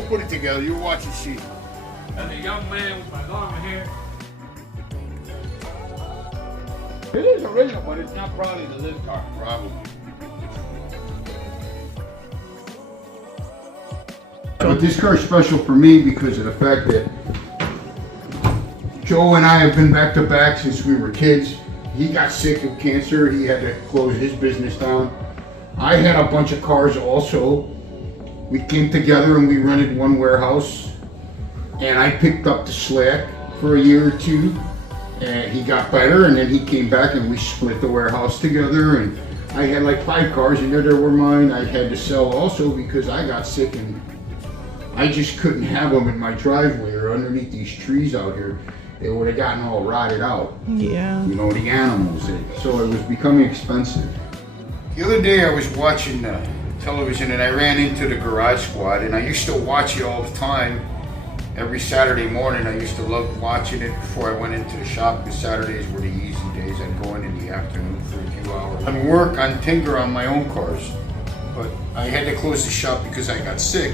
We'll put it together. You watch and see. And a young man with my long hair. It is original, but it's not probably the this car. Probably. But this car is special for me because of the fact that Joe and I have been back to back since we were kids. He got sick of cancer. He had to close his business down. I had a bunch of cars also. We came together and we rented one warehouse. And I picked up the slack for a year or two. And he got better, and then he came back and we split the warehouse together. And I had like 5 cars, and there were mine. I had to sell also because I got sick and I just couldn't have them in my driveway or underneath these trees out here. They would have gotten all rotted out. Yeah. You know, the animals. So it was becoming expensive. The other day I was watching television and I ran into the Garage Squad, and I used to watch it all the time. Every Saturday morning I used to love watching it before I went into the shop, because Saturdays were the easy days. I'd go in the afternoon for a few hours and work on Tinker on my own cars. But I had to close the shop because I got sick.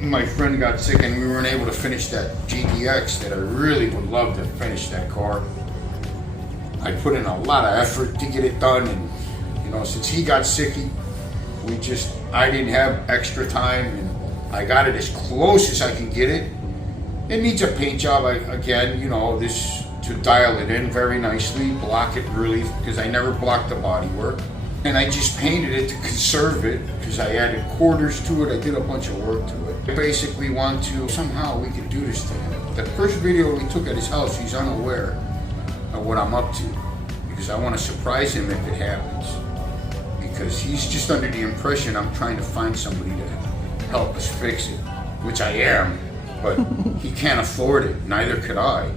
My friend got sick and we weren't able to finish that GTX that I really would love to finish that car. I put in a lot of effort to get it done, and you know, since he got sick, I didn't have extra time, and I got it as close as I can get it. It needs a paint job again, you know, this to dial it in very nicely, block it really, because I never blocked the bodywork. And I just painted it to conserve it, because I added quarters to it. I did a bunch of work to it. I basically want to, somehow we could do this to him. The first video we took at his house, he's unaware of what I'm up to, because I want to surprise him if it happens. Because he's just under the impression I'm trying to find somebody to help us fix it, which I am, but he can't afford it, neither could I.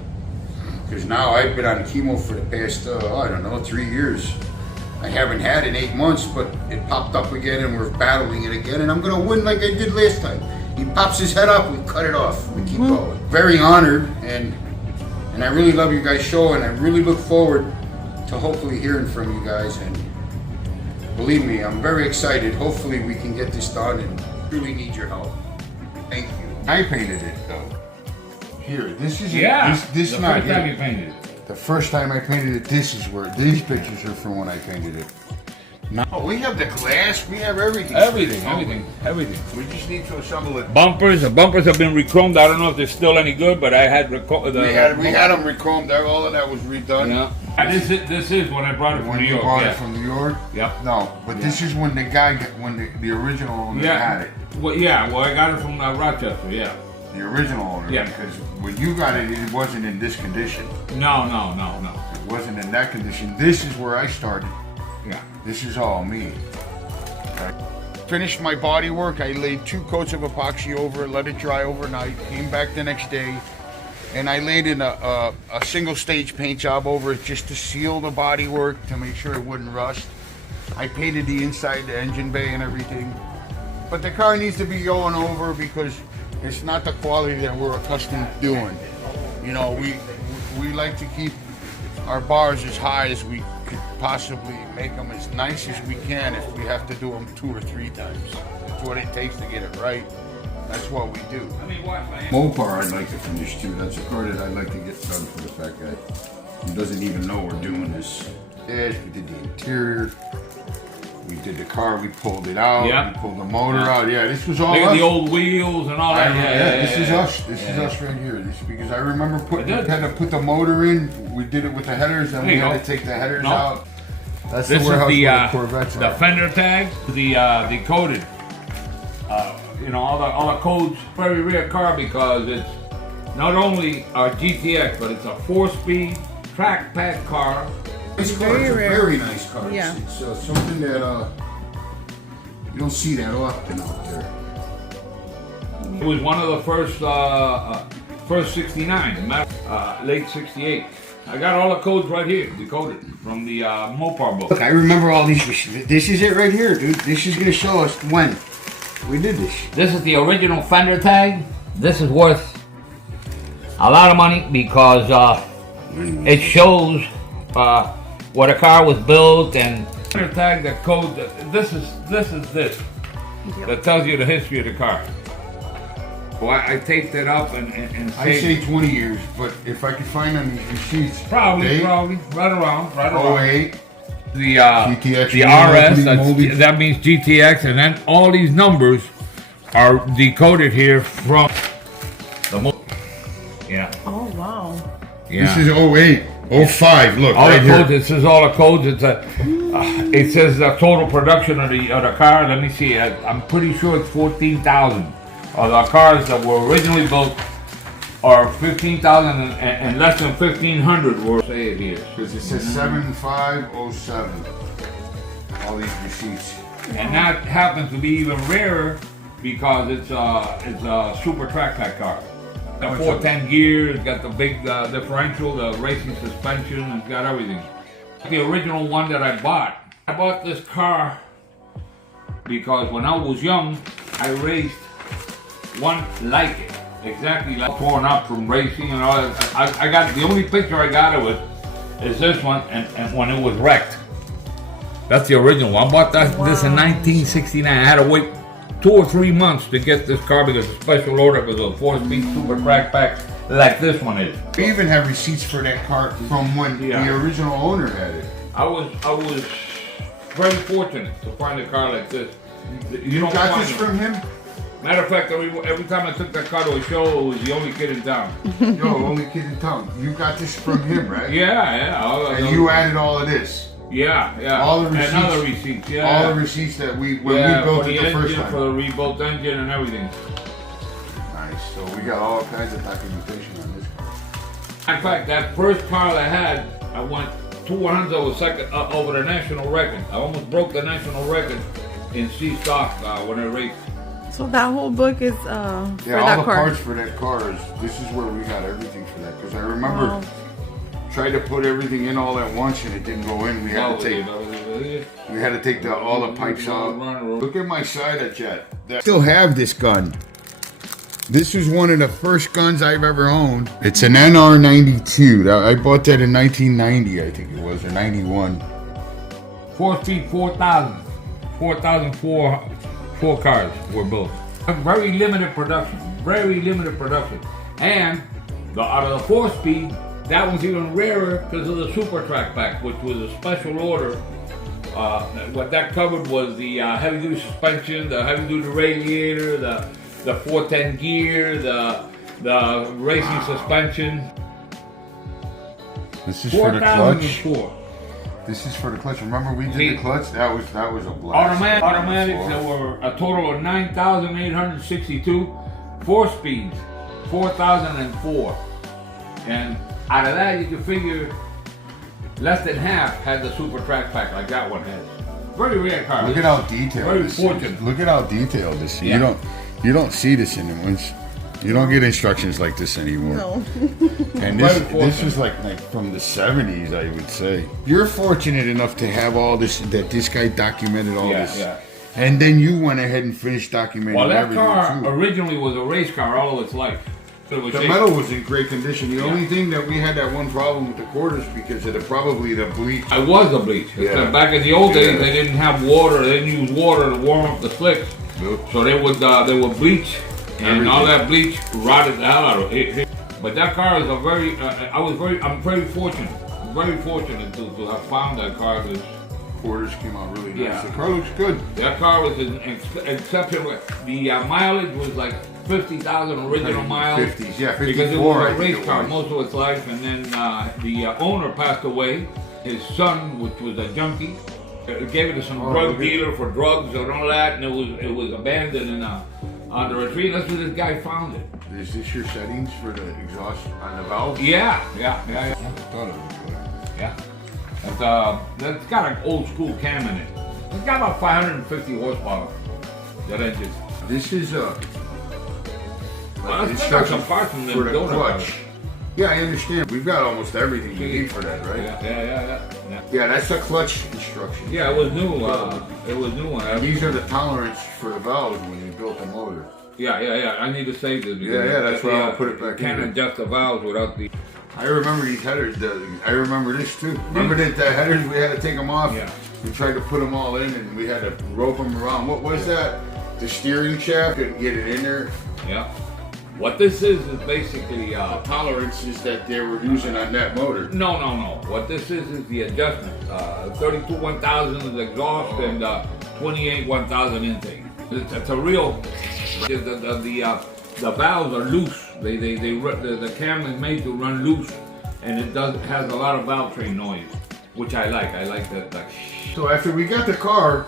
Because now I've been on chemo for the past, I don't know, 3 years. I haven't had it in 8 months, but it popped up again and we're battling it again, and I'm gonna win like I did last time. He pops his head up, we cut it off, we keep going. Very honored, and I really love you guys' show, and I really look forward to hopefully hearing from you guys, and believe me, I'm very excited. Hopefully we can get this done, and really need your help. Thank you. I painted it though. Here, this is this the not first time you painted it. The first time I painted it, this is where these pictures are from when I painted it. Now we have the glass, we have everything. Everything. We just need to assemble it. Bumpers, the bumpers have been re-chromed. I don't know if they're still any good, but I had We had them re-chromed. All of that was redone. Yeah. And this is when I brought it from New York. Brought it from New York. Yep. No, but this is when the guy, the original owner had it. Well, I got it from Rochester. Yeah. The original owner. Yeah. Because when you got it, it wasn't in this condition. No. It wasn't in that condition. This is where I started. Yeah. This is all me. Okay. Finished my body work. I laid 2 coats of epoxy over it, let it dry overnight, came back the next day, and I laid in a single stage paint job over it just to seal the body work, to make sure it wouldn't rust. I painted the inside, the engine bay and everything. But the car needs to be going over because it's not the quality that we're accustomed to doing. You know, we like to keep our bars as high as we could possibly make them, as nice as we can. If we have to do them 2 or 3 times, that's what it takes to get it right. That's what we do. Mopar I'd like to finish too. That's a car that I'd like to get done for the fact that he doesn't even know we're doing this. Yes, we did the interior. We did the car, we pulled it out, we pulled the motor out. Yeah, this was all us. The old wheels and all that. This is us. This is us right here. This, because I remember had to put the motor in. We did it with the headers, and we had to take the headers out. That's this the warehouse is where the Corvettes the are. fender tags, the coded. You know, all the codes, very rare car, because it's not only a GTX, but it's a 4-speed track pad car. This car is a very nice car. Yeah. It's something that you don't see that often out there. It was one of the first 69, late 68. I got all the codes right here, decoded from the Mopar book. Look, I remember all these. This is it right here, dude. This is gonna show us when we did this. This is the original fender tag. This is worth a lot of money because it shows what a car was built, and fender tag, the code. This is that tells you the history of the car. Well, I taped it up and I saved say 20 years, but if I could find on these receipts, probably right around. 08, The GTX the RS, that means GTX, and then all these numbers are decoded here from the yeah. Oh wow. Yeah. This is 08, 05, look, All right the codes. here. It says all the codes. It says the total production of the car. Let me see. I'm pretty sure it's 14,000. The cars that were originally built are 15,000 and less than 1,500 were say it here. Because it says 7507. All these receipts. And that happens to be even rarer because it's a super track pack car. The 410 gear, it's got the big differential, the racing suspension, it's got everything. The original one that I bought this car because when I was young, I raced one like it, exactly like torn up from racing and all that. I got the only picture I got of it is this one, and when it was wrecked. That's the original one. I bought this in 1969. I had to wait 2 or 3 months to get this car because the special order was a 4-speed super track pack like this one is. We even have receipts for that car from when the original owner had it. I was very fortunate to find a car like this. You don't got find this them. from him? Matter of fact, every time I took that car to a show, it was the only kid in town. Yo, only kid in town. You got this from him, right? Yeah. And you added all of this. Yeah. All the receipts. And other receipts, yeah. All the receipts that when we built it the first time. For the rebuilt engine and everything. Nice. So we got all kinds of documentation on this car. In fact, that first car I had, I went 200 over second over the national record. I almost broke the national record in C stock when I raced. So that whole book is for that all the car. parts for that car this is where we got everything for that. Because I remember tried to put everything in all at once and it didn't go in. We had to take all the pipes out. Look at my side jet. I still have this gun. This was one of the first guns I've ever owned. It's an NR92. I bought that in 1990, I think it was, or 91. 4 4,000. 4 cars were built. Very limited production. And out of the 4-speed, that one's even rarer because of the super track pack, which was a special order. What that covered was the heavy-duty suspension, the heavy-duty radiator, the 410 gear, the racing suspension. This is for the clutch. 4,004. This is for the clutch. Remember we did the clutch? That was a blast. Automatics, there were a total of 9,862. 4 speeds, 4,004. And out of that, you can figure less than half had the super track pack like that one has. Very rare car. Look at how detailed very this fortunate. is. Look at how detailed this is. Yeah. You don't see this anymore. You don't get instructions like this anymore. No. And this is like from the 70s, I would say. You're fortunate enough to have all this, that this guy documented all this. Yeah. And then you went ahead and finished documenting Well, that everything car too. originally was a race car all of its life. The metal was in great condition. The only thing that we had that one problem with the quarters because of probably the bleach. I was a bleach. Yeah. Back in the old days, they didn't have water. They didn't use water to warm up the slicks. Nope. So they would bleach, and all that bleach rotted the hell out of it. But that car is I'm very fortunate to have found that car. Quarters came out really nice. Yeah. The car looks good. That car was an exceptional. The mileage was like 50,000 original miles. 50s, yeah, 54. Because it was I a think race it car was. most of its life, and then the owner passed away. His son, which was a junkie, gave it to some drug dealer for drugs and all that, and it was abandoned and under a tree. That's where this guy found it. Is this your settings for the exhaust on the valve? Yeah. I thought it was good. Yeah. That's got an old school cam in it. It's got about 550 horsepower. That engine. This is Well, let's take out some parts from for the builder clutch. cars. Yeah, I understand. We've got almost everything we need for that, right? Yeah. Yeah, that's the clutch instruction. Yeah, it was new. It was new one. These are the tolerance for the valves when you built the motor. Yeah. I need to save this. Yeah, that's why I'll put it back in. Can't adjust the valves without the. I remember these headers. I remember this too. Remember that the headers, we had to take them off. Yeah. We tried to put them all in and we had to rope them around. What was that? The steering shaft, couldn't get it in there. Yeah. What this is basically Tolerances that they were using on that motor. no. What this is the adjustment. 32 1000 is exhaust and 28 1000 intake. It's a real. The valves are loose. The cam is made to run loose, and it has a lot of valve train noise, which I like. I like that. Like, So after we got the car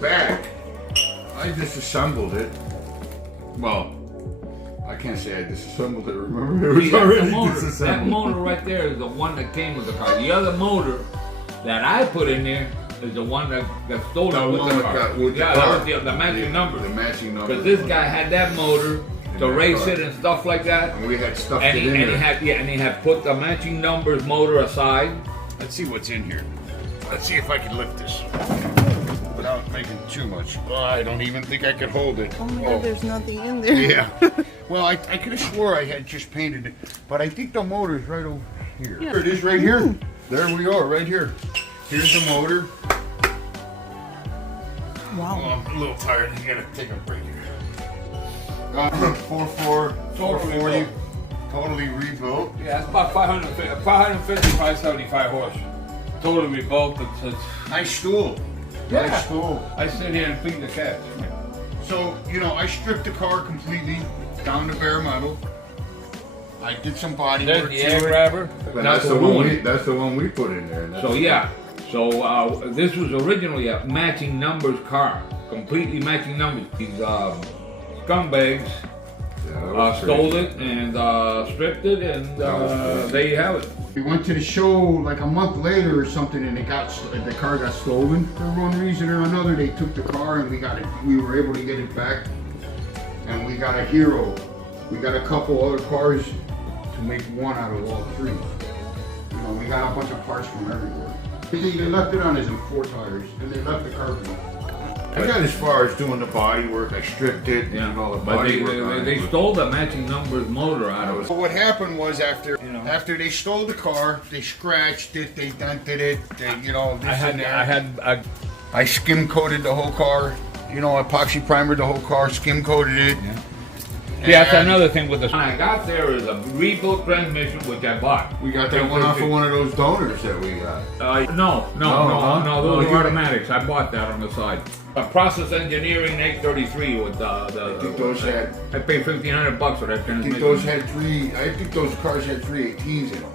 back, I disassembled it. Well, I can't say I disassembled it. Remember, it was already disassembled. That motor right there is the one that came with the car. The other motor that I put in there is the one that got stolen with the car. That was the matching number. The matching number. Because this guy had that motor to race it and stuff like that. And we had stuffed it in there. He had put the matching numbers motor aside. Let's see what's in here. Let's see if I can lift this without making too much. Oh, I don't even think I could hold it. Oh my God, there's nothing in there. Yeah. Well, I could have swore I had just painted it, but I think the motor's right over here. Yeah. Here it is right here. There we are, right here. Here's the motor. Wow. Oh, I'm a little tired. I gotta take a break here. 440, totally rebuilt. Yeah, it's about 550, 575 horse. Totally rebuilt. It's Nice stool. Yeah. Nice stool. I sit here and feed the cats. So, I stripped the car completely down to bare metal. I did some body There's work the to air it. grabber. That's the one we put in there. So yeah, this was originally a matching numbers car, completely matching numbers. These scumbags stole it and stripped it, and there you have it. We went to the show like a month later or something, and the car got stolen for one reason or another. They took the car, and we were able to get it back, and we got a Hero. We got a couple other cars to make one out of all three. We got a bunch of parts from everywhere. They left it on as in 4 tires, and they left the car behind. I got as far as doing the body work. I stripped it, and all the But body work. they stole the matching numbers motor out of it. So what happened was after they stole the car, they scratched it, they dented it, I skim coated the whole car, epoxy primered the whole car, skim coated it. Yeah, that's another thing with the. When I got there is a rebuilt transmission which I bought. We got that one off of one of those donors that we got. No, those are automatics. I bought that on the side. A process engineering 833 with I think those had. I paid $1,500 for that I transmission. think those had three. I think those cars had 318s in them.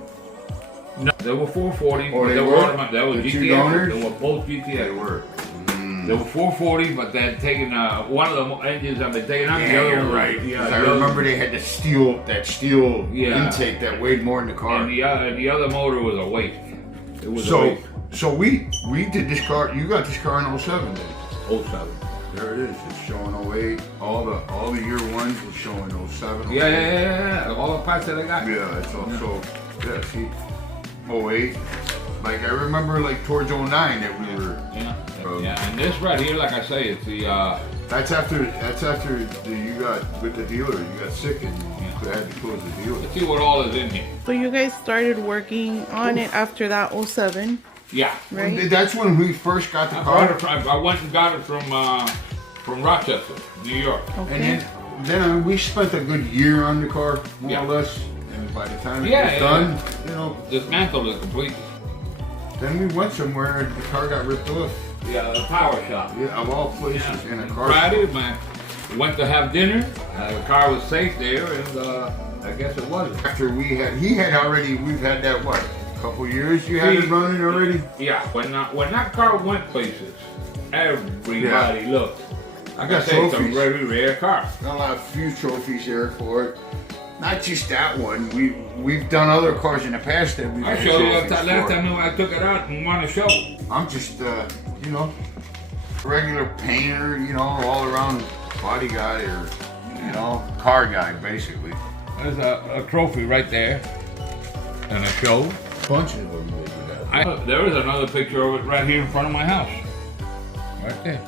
No, they were 440. Oh, but they were? automatic. That was The two GTX. donors? They were both GTX. They were. They were 440, but they had taken one of the engines had been taken out. Yeah, the other you're one, right. Yeah, I remember they had that steel Yeah. intake that weighed more than the car. And the other motor was a waste. It was a So waste. so we did this car. You got this car in 07, then. 07. There it is. It's showing 08. All the year ones is showing 07. Yeah. All the parts that I got. Yeah, it's also see 08. Like I remember like towards 09 that we were. Yeah, and this right here, like I say, it's the. That's after you got with the dealer. You got sick and you had to close the dealer. Let's see what all is in here. So you guys started working on it after that 07, Yeah. right? That's when we first got the car. I went and got it from Rochester, New York. Okay. And then we spent a good year on the car, more Yeah. or less. And by the time it Yeah, was yeah. done, Dismantled it completely. then we went somewhere and the car got ripped off. Yeah, the power shop. Yeah, of all places in a car. Friday, man, we went to have dinner. The car was safe there, and I guess it was. After we've had that what? A couple years you had it running already? Yeah, when that car went places, everybody looked. I got It's a trophies. very rare car. Got a few trophies here for it. Not just that one. We've done other cars in the past that we've I had showed you trophies last for. time I took it out and won a show. I'm just regular painter, all around body guy or car guy basically. There's a trophy right there, and a show. Bunch of them that you got. There is another picture of it right here in front of my house. Right there.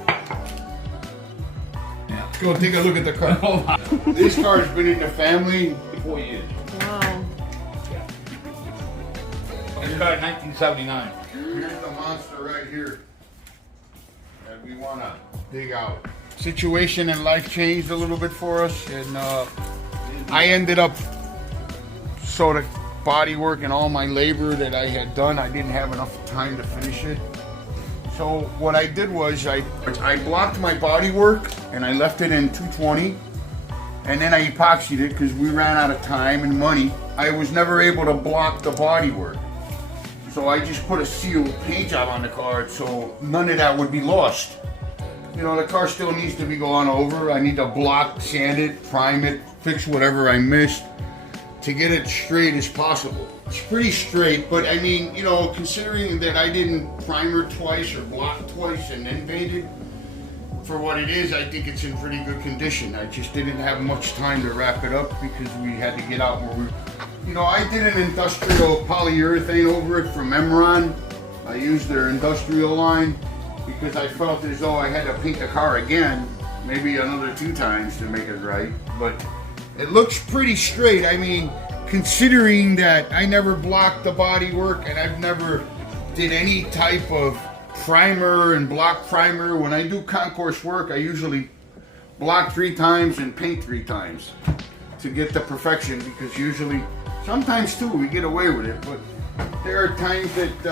Yeah. Let's go take a look at the car. Hold on. This car's been in the family. 4 years. Wow. This car in 1979. Here's the monster right here that we want to dig out. Situation in life changed a little bit for us, and I ended up sort of bodywork and all my labor that I had done, I didn't have enough time to finish it. So what I did was I blocked my bodywork and I left it in 220, and then I epoxied it because we ran out of time and money. I was never able to block the bodywork. So I just put a sealed paint job on the car so none of that would be lost. You know, the car still needs to be gone over. I need to block, sand it, prime it, fix whatever I missed to get it straight as possible. It's pretty straight, but I mean, you know, considering that I didn't primer twice or block twice and then painted, for what it is, I think it's in pretty good condition. I just didn't have much time to wrap it up because we had to get out where we, you know, I did an industrial polyurethane over it from Emron. I used their industrial line because I felt as though I had to paint the car again, maybe another 2 times to make it right, but it looks pretty straight. I mean, considering that I never blocked the bodywork and I've never did any type of primer and block primer. When I do concourse work, I usually block 3 times and paint 3 times to get the perfection, because usually, sometimes too, we get away with it, but there are times that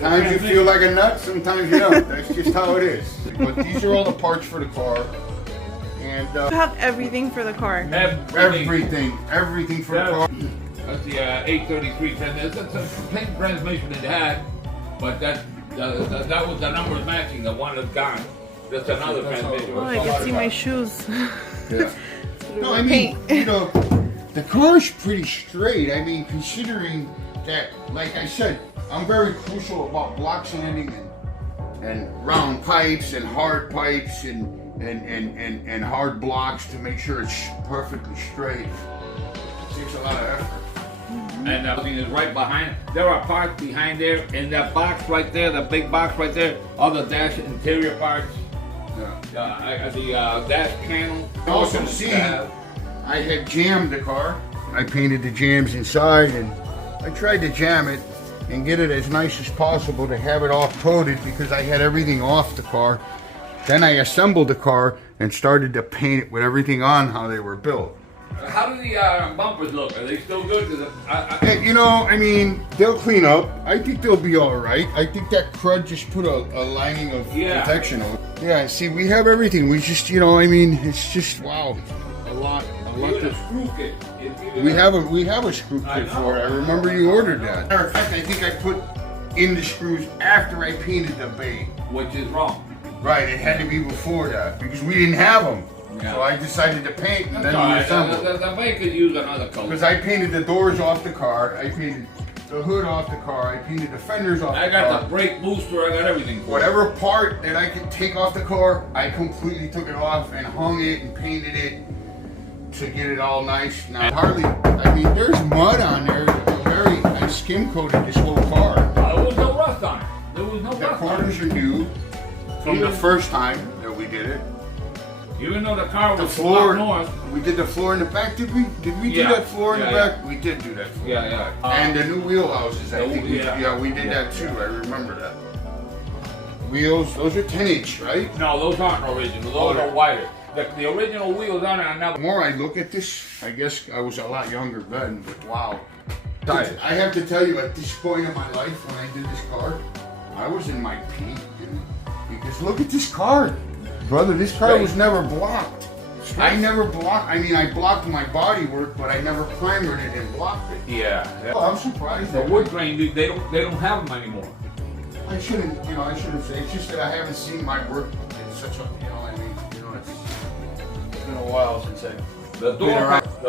times you feel like a nut, sometimes you don't. That's just how it is. But these are all the parts for the car. And You have everything for the car. everything for the car. That's the 833 transmission. That's a plain transmission it had, but that was the numbers matching. The one that's gone. That's another transmission. Oh, I can see my shoes. Yeah. No, I mean, you know, the car's pretty straight. I mean, considering that, like I said, I'm very crucial about block sanding and round pipes and hard pipes and hard blocks to make sure it's perfectly straight. It takes a lot of effort. And everything is right behind. There are parts behind there in that box right there, the big box right there. All the dash interior parts. Yeah. The dash panel. Also, see, I had jammed the car. I painted the jams inside, and I tried to jam it and get it as nice as possible to have it off coated because I had everything off the car. Then I assembled the car and started to paint it with everything on how they were built. How do the bumpers look? Are they still good? Hey, you know, I mean, they'll clean up. I think they'll be all right. I think that crud just put a lining of protection on. Yeah, see, we have everything. We just, you know, I mean, it's just, wow, a lot. Even a screw kit. We have a screw kit for it. I remember you ordered that. Matter of fact, I think I put in the screws after I painted the bay. Which is wrong. Right, it had to be before that because we didn't have them. Yeah. So I decided to paint and then we assembled. The bay could use another color. Because I painted the doors off the car, I painted the hood off the car, I painted the fenders off the car. I got the brake booster, I got everything. Whatever part that I could take off the car, I completely took it off and hung it and painted it to get it all nice. Now hardly, I mean, there's mud on there. I skim coated this whole car. There was no rust on it. There was no rust on it. The corners are new from the first time that we did it. Even though the car was the floor, north. We did the floor in the back, did we? Did we do that floor in the back? We did do that floor. Yeah. And the new wheel houses, I think. We did that too. I remember that. Wheels, those are 10-inch, right? No, those aren't original. Those are wider. The original wheels on it are now. The more I look at this, I guess I was a lot younger then, but wow. I have to tell you, at this point in my life, when I did this car, I was in my peak, dude. Because look at this car. Brother, this car was never blocked. I never blocked. I mean, I blocked my body work, but I never primered it and blocked it. Yeah. Oh, I'm surprised. The wood grain, they don't have them anymore. I shouldn't say. It's just that I haven't seen my work in such a, it's been a while since I. The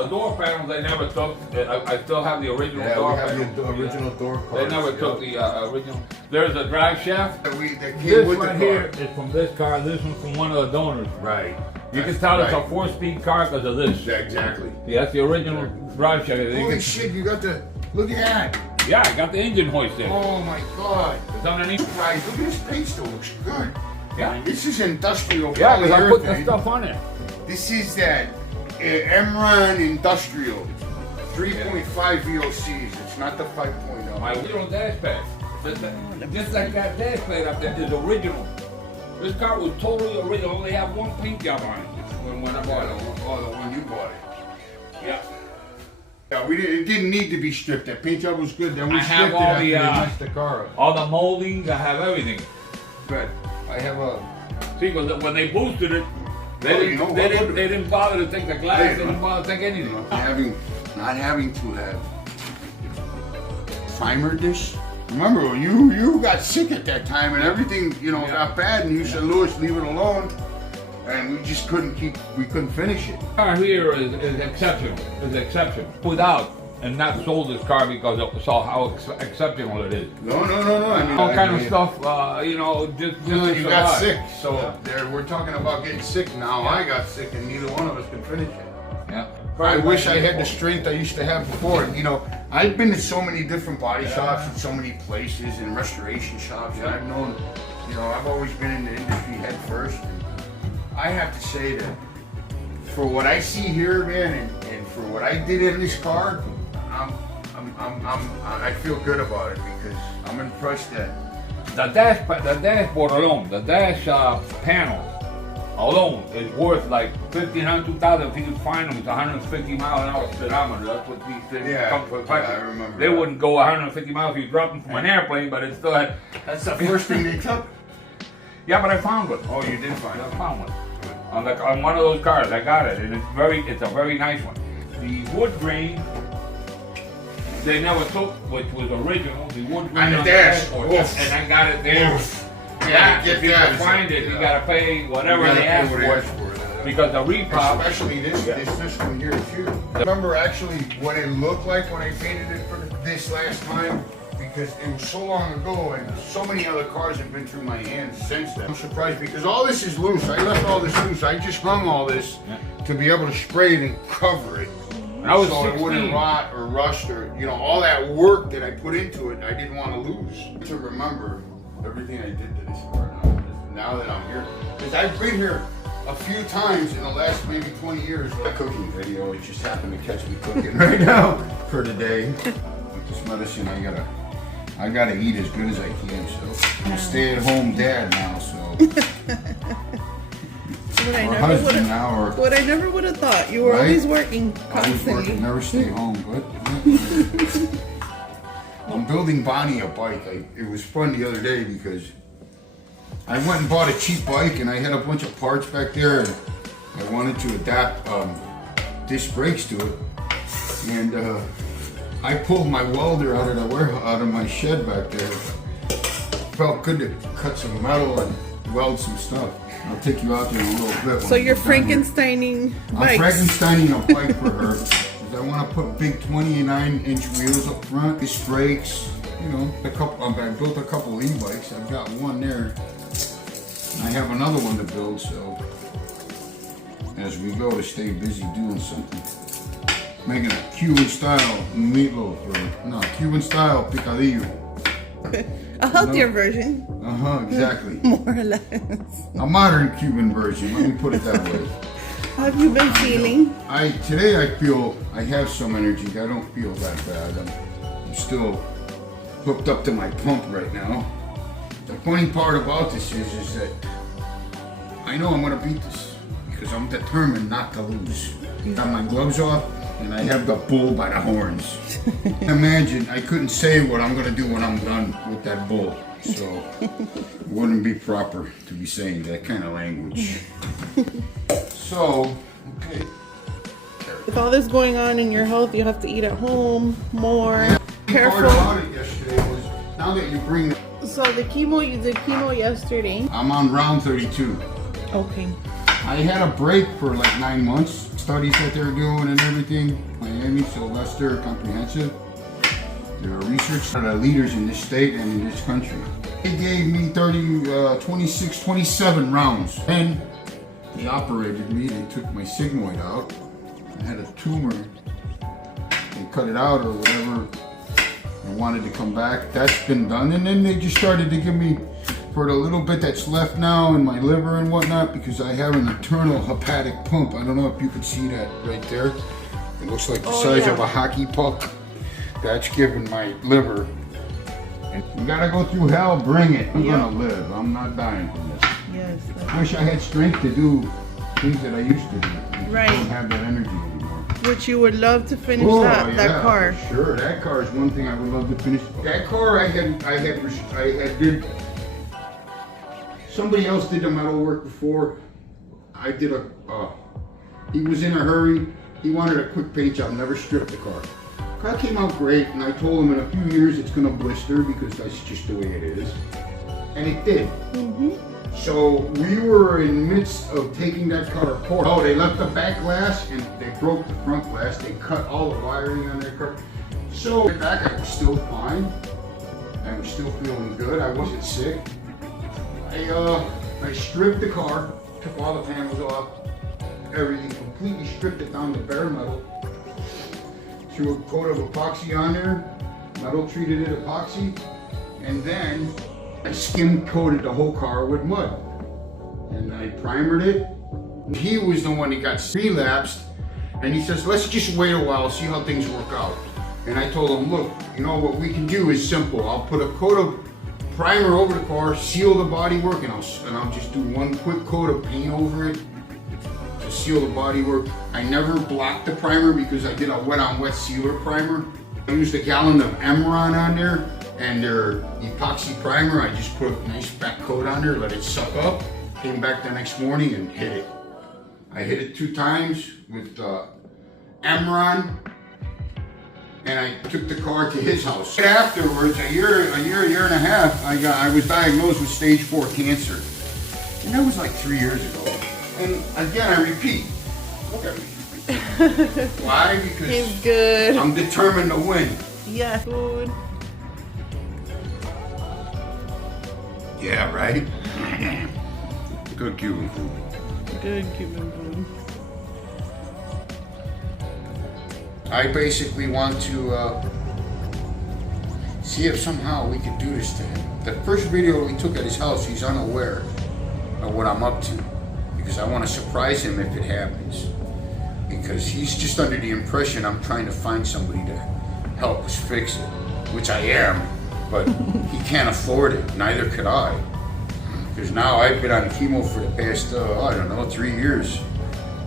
door panels they never took. I still have the original door panels. We have the original door cards. They never took the original. There's a drive shaft. That came This with one the here is from this car. This one's from one of the donors. Right. You can tell it's a 4-speed car because of this. Exactly. Yeah, that's the original drive shaft. Holy shit! You got the. Look at that. Yeah, I got the engine hoist there. Oh my god. It's underneath. Guys, look at this paint. Still looks good. Yeah. This is industrial. Yeah, because I put the stuff on it. This is that Emron Industrial 3.5 VOCs. It's not the 5.0. My original dash pad. Just like that dash pad up there is original. This car was totally original. Only have one paint job on it when I bought it. Oh, the one you bought it. Yeah. Yeah, it didn't need to be stripped. That paint job was good. Then we I have stripped all it after the, they messed the car up. All the moldings, I have everything. Good. I have a. See, because when they boosted it, they didn't bother to take the glass, they didn't bother to take anything. Not having to have primer dish. Remember when you got sick at that time and everything, got bad, and you said, Louis, leave it alone. And we just couldn't finish it. Car here is exceptional. Without and not sold this car because it saw how exceptional it is. No. I mean, all kind of stuff, just you got sick, so we're talking about getting sick now. I got sick, and neither one of us could finish it. Yeah. I wish I had the strength I used to have before. I've been to so many different body shops and so many places and restoration shops, and I've known, I've always been in the industry head first. I have to say that for what I see here, man, and for what I did in this car, I feel good about it because I'm impressed that the dashboard alone, the dash panel alone is worth like $1,500, $2,000 if you can find them. It's 150 mile an hour speedometer. That's what these things come for. I remember. They wouldn't go 150 miles if you dropped them from an airplane, but it still had. That's the first thing they took. Yeah, but I found one. Oh, you did find it? I found one. On one of those cars, I got it, and it's a very nice one. The wood grain, they never took, which was original. The wood grain On the on dash. dashboard, and I got it there. Yeah, if you can find it, you gotta pay whatever they ask for it. Because the repop, especially this one here too. I remember actually what it looked like when I painted it for this last time. Because it was so long ago and so many other cars have been through my hands since then. I'm surprised because all this is loose. I left all this loose. I just hung all this to be able to spray it and cover it. So it wouldn't rot or rust or, all that work that I put into it, I didn't want to lose. To remember everything I did to this car now that I'm here. Because I've been here a few times in the last maybe 20 years. A cooking video, it just happened to catch me cooking right now for today. With this medicine, I gotta eat as good as I can, so I'm a stay-at-home dad now, so. What I never would have thought. You were always working constantly. Always working, never stay home, but I'm building Bonnie a bike. It was fun the other day because I went and bought a cheap bike and I had a bunch of parts back there and I wanted to adapt disc brakes to it. And I pulled my welder out of my shed back there. Felt good to cut some metal and weld some stuff. I'll take you out there in a little bit. So you're Frankensteining bikes. I'm Frankensteining a bike for her. I want to put big 29-inch wheels up front, disc brakes. I built a couple e-bikes. I've got one there. I have another one to build. So as we go, to stay busy doing something. Making a Cuban style meatloaf, Cuban style picadillo. A healthier version. Exactly. More or less. A modern Cuban version, let me put it that way. How have you been feeling? Today I feel I have some energy. I don't feel that bad. I'm still hooked up to my pump right now. The funny part about this is that I know I'm gonna beat this because I'm determined not to lose. Got my gloves off. And I have the bull by the horns. Imagine, I couldn't say what I'm gonna do when I'm done with that bull. So, it wouldn't be proper to be saying that kind of language. So, okay. With all this going on in your health, you have to eat at home more. Careful. The part about it yesterday was, now that you bring So you did chemo yesterday. I'm on round 32. Okay. I had a break for like 9 months. Studies that they're doing and everything. Miami, Sylvester, comprehensive. They're research leaders in this state and in this country. They gave me 27 rounds. And they operated me. They took my sigmoid out. I had a tumor. They cut it out or whatever. I wanted to come back. That's been done. And then they just started to give me, for the little bit that's left now in my liver and whatnot, because I have an internal hepatic pump. I don't know if you can see that right there. It looks like the size of a hockey puck. That's giving my liver. And you gotta go through hell, bring it. I'm gonna live. I'm not dying from this. Yes. I wish I had strength to do things that I used to do. I Right. don't have that energy anymore. Which you would love to finish Oh, that car. For sure. That car is one thing I would love to finish. That car I did. Somebody else did the metal work before. I did he was in a hurry. He wanted a quick paint job, never stripped the car. Car came out great, and I told him in a few years it's gonna blister because that's just the way it is. And it did. So we were in the midst of taking that car apart. Oh, they left the back glass and they broke the front glass. They cut all the wiring on that car. So the back, I was still fine. I was still feeling good. I wasn't sick. I stripped the car, took all the panels off, everything, completely stripped it down to bare metal. Threw a coat of epoxy on there, metal treated it epoxy, and then I skim coated the whole car with mud. And I primered it. He was the one that got relapsed, and he says, let's just wait a while, see how things work out. And I told him, look, you know what we can do is simple. I'll put a coat of primer over the car, seal the bodywork, and I'll just do one quick coat of paint over it to seal the bodywork. I never blocked the primer because I did a wet-on-wet sealer primer. I used a gallon of Emron on there and their epoxy primer. I just put a nice fat coat on there, let it suck up. Came back the next morning and hit it. I hit it 2 times with Emron, and I took the car to his house. Afterwards, a year and a half, I was diagnosed with stage 4 cancer. And that was like 3 years ago. And again, I repeat, look at me. Why? Because he's good. I'm determined to win. Yeah, food. Yeah, right? Good Cuban food. Good Cuban food. I basically want to see if somehow we could do this to him. The first video we took at his house, he's unaware of what I'm up to, because I want to surprise him if it happens. Because he's just under the impression I'm trying to find somebody to help us fix it, which I am, but he can't afford it, neither could I. Because now I've been on chemo for the past, I don't know, 3 years.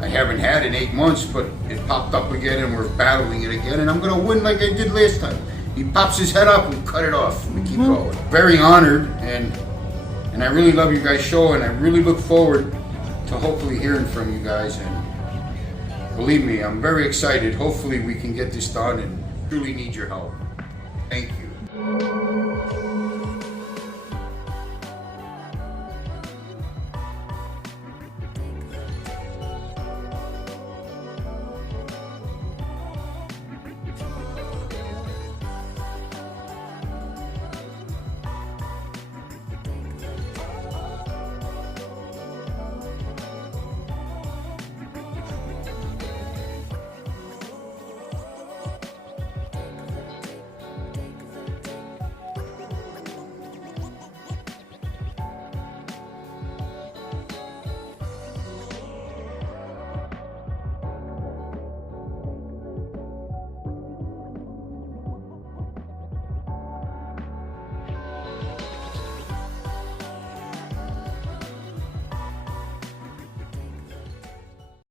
I haven't had it in 8 months, but it popped up again and we're battling it again, and I'm gonna win like I did last time. He pops his head up, we cut it off, we keep going. Very honored, and I really love you guys' show, and I really look forward to hopefully hearing from you guys, and believe me, I'm very excited. Hopefully we can get this done and truly need your help. Thank you.